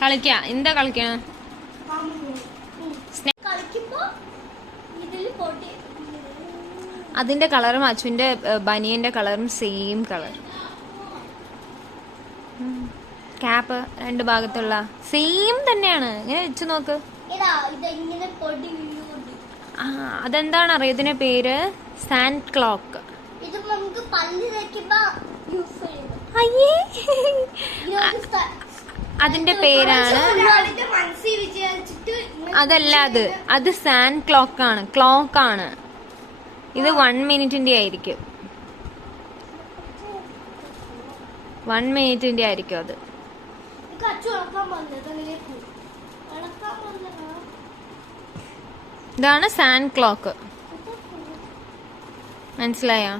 കളിക്കാ എന്താ കളിക്കണ? അതിന്റെ കളറും അച്ഛൻ്റെ ബനിയന്റെ കളറും സെയിം കളർ. ക്യാപ്പ് രണ്ട് ഭാഗത്തുള്ള സെയിം തന്നെയാണ്. ഇങ്ങനെ വെച്ച് നോക്ക്. ആ അതെന്താണ് അറിയോ ഇതിന്റെ പേര്? Sand clock. അതിന്റെ പേരാണ്. അതല്ല, അത് സാൻഡ് ക്ലോക്കാണ്. ക്ലോക്കാണ് ഇത്. 1 മിനിറ്റിന്റെ ആയിരിക്കും. 1 മിനിറ്റിന്റെ ആയിരിക്കും അത്. ഇതാണ് സാൻഡ് ക്ലോക്ക്. മനസ്സിലായോ?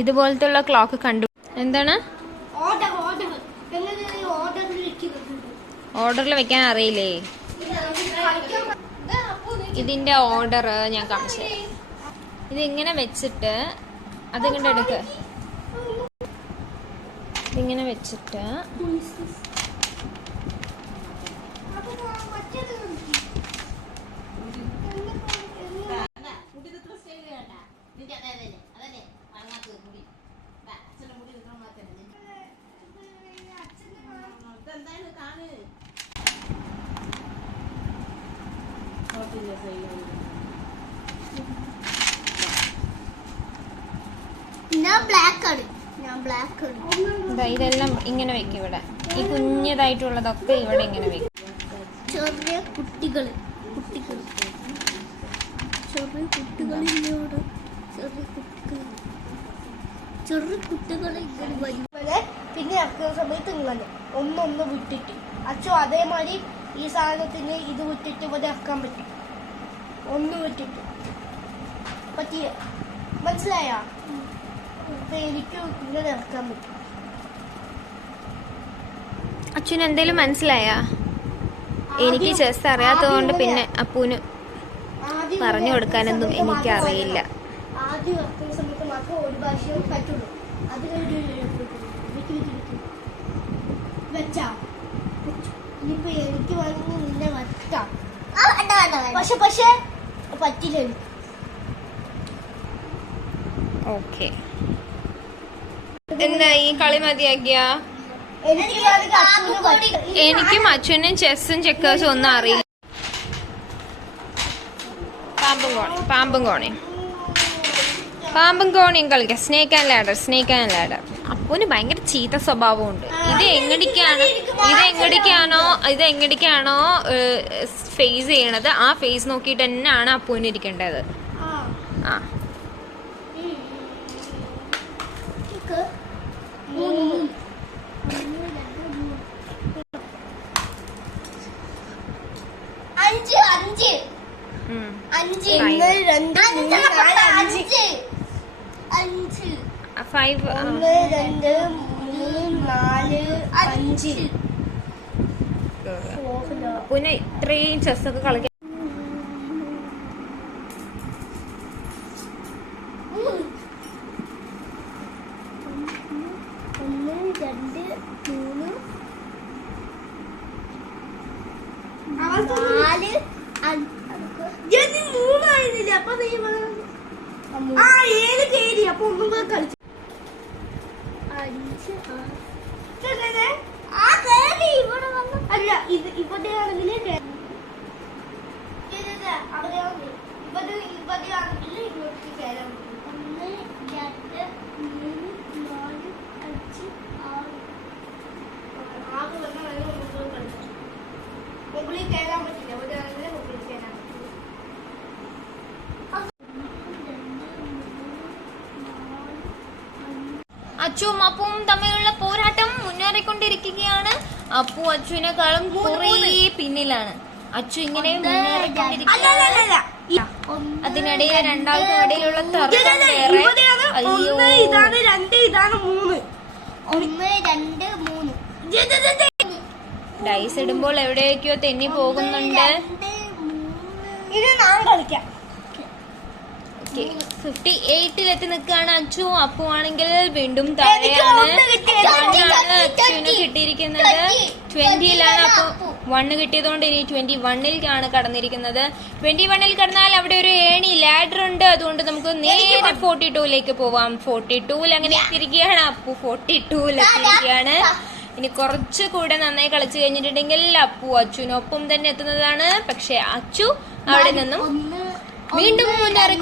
ഇതുപോലത്തെ ക്ലോക്ക് കണ്ടു. എന്താണ് ഓർഡറിൽ വെക്കാൻ അറിയില്ലേ? ഇതിന്റെ ഓർഡർ ഞാൻ കാണിച്ചു. ഇതിങ്ങനെ വെച്ചിട്ട് അതിങ്ങോട്ട് എടുക്ക. ഇതിങ്ങനെ വെച്ചിട്ട് ഇതെല്ലാം ഇങ്ങനെ വെക്കും. ഇവിടെ ഈ കുഞ്ഞതായിട്ടുള്ളതൊക്കെ ഇവിടെ ഇങ്ങനെ വെക്കും. ചെറിയ കുട്ടികൾ പിന്നെ ഇറക്കുന്ന സമയത്ത് ഇങ്ങനെ ഒന്നൊന്ന് വിട്ടിട്ട് അച്ഛോ അതേമാതിരി ഈ സാധനത്തിന് ഇത് വിട്ടിട്ട് ഇവിടെ ഇറക്കാൻ പറ്റും. ഒന്ന് വിട്ടിട്ട് പറ്റിയ മനസ്സിലായ? എനിക്ക് ഇങ്ങനെ ഇറക്കാൻ പറ്റും. അച്ഛന് എന്തേലും മനസ്സിലായ? എനിക്ക് ചെസ് അറിയാത്തതുകൊണ്ട് പിന്നെ അപ്പൂന് പറഞ്ഞു കൊടുക്കാനൊന്നും എനിക്കറിയില്ല. ആദ്യം ഇറക്കുന്ന സമയത്ത് മാത്രം ഒരു ഭാഷയും പറ്റുള്ളൂ. അതിലൊരു വെച്ചാ ഇനിയിപ്പോ എനിക്ക് വേണമെങ്കിൽ നിന്നെ വെക്കാം. പക്ഷെ പറ്റില്ല. ഓക്കെ, എന്താ ഈ കളി മതിയാക്കിയ? എനിക്കും അച്ഛനും ചെസ്സും ചെക്കേഴ്സും ഒന്നും അറിയില്ല. പാമ്പും കോണിയും കളിക്കാം. Snake and ladder. അപ്പൂന് ഭയങ്കര ചീത്ത സ്വഭാവമുണ്ട്. ഇത് എങ്ങടിക്കാണോ ഫേസ് ചെയ്യണത് ആ ഫേസ് നോക്കിയിട്ട് തന്നെയാണ് അപ്പൂന് ഇരിക്കേണ്ടത്. ആ 5 പിന്നെ ഇത്രയും ചെസ്സൊക്കെ കളിക്കാൻ അപ്പൊ ഒന്നും കളിച്ചു. അല്ല ഇത് ഇവിടെ ആണെങ്കിൽ ഇവിടെ ആണെങ്കിൽ ഇങ്ങോട്ട് കയറാൻ പറ്റും. 1 2 3 4 5 6 കളിച്ചു. മുകളിൽ കയറാൻ പറ്റില്ല. ഇവിടെ ആണെങ്കിൽ മുകളിൽ കയറാൻ പറ്റില്ല. അച്ചുവും അപ്പുവും തമ്മിലുള്ള പോരാട്ടം മുന്നേറിക്കൊണ്ടിരിക്കുകയാണ്. അപ്പു അച്ചുവിനെക്കാളും കുറേ പിന്നിലാണ്. അച്ചു ഇങ്ങനെ മുന്നേറിക്കൊണ്ടിരിക്കുകയാണ്. അതിനിടയിൽ രണ്ടാൾക്കും ഇടയിലുള്ള തർക്കം വേറെ. അയ്യോ, ഇതാണ് 2 ഇതാണ് 3. 1 2 3 ഡൈസ് ഇടുമ്പോൾ എവിടേക്കോ തെന്നി പോകുന്നുണ്ട്. ഇത് ഞാൻ കളിക്കാം. 58-ലെത്തി നിൽക്കുകയാണ് അച്ചു. അപ്പു ആണെങ്കിൽ വീണ്ടും താഴെയാണ്. അച്ചുവിന് 20-ലാണ്. അപ്പൊ 1 കിട്ടിയതുകൊണ്ട് ഇനി 21-ൽ കടന്നിരിക്കുന്നത്. 21-ൽ കടന്നാൽ അവിടെ ഒരു ഏണി ലാഡർ ഉണ്ട്. അതുകൊണ്ട് നമുക്ക് നേരെ 42-ലേക്ക് പോവാം. 42-ൽ അങ്ങനെ എത്തിയിരിക്കുകയാണ്. അപ്പു 42-ൽ എത്തിയിരിക്കുകയാണ്. ഇനി കുറച്ചുകൂടെ നന്നായി കളിച്ചു കഴിഞ്ഞിട്ടുണ്ടെങ്കിൽ അപ്പു അച്ചുവിനൊപ്പം തന്നെ എത്തുന്നതാണ്. പക്ഷെ അച്ചു അവിടെ നിന്നും വീണ്ടും മുന്നേറി